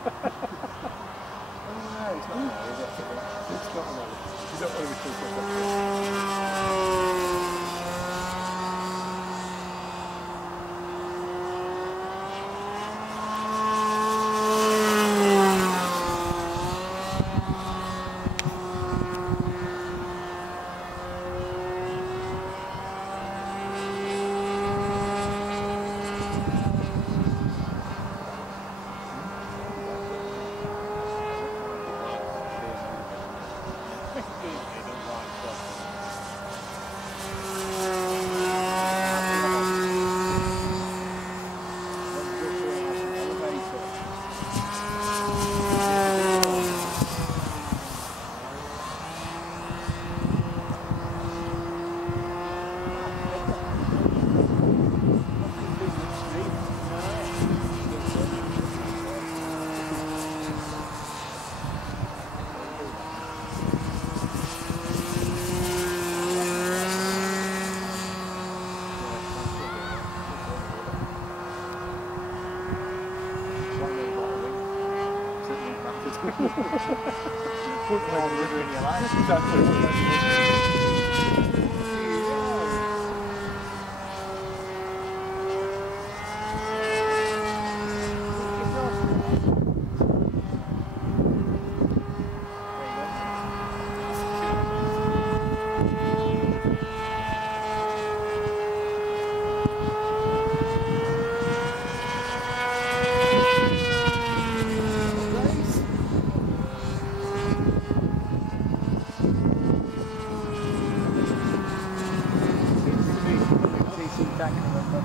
No, it's not an area, is it? It's not an area. You don't want to be too quick. Put one on in your life. Exactly. Tank, remember?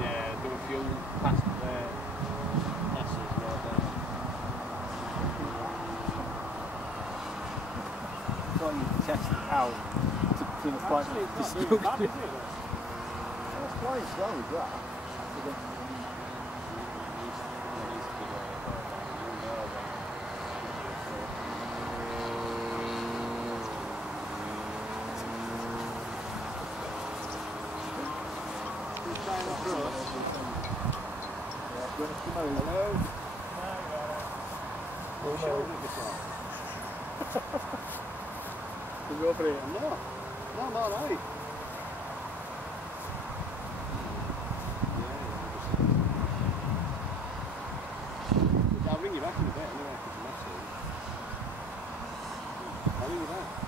Yeah, do a few past passes right there. Got you test out to the point of destruction. That's quite slow as well. Hello? Can we go for it? No. No, I'm alright. I'll ring you back in a bit anyway, because I'm not. I'll ring you back.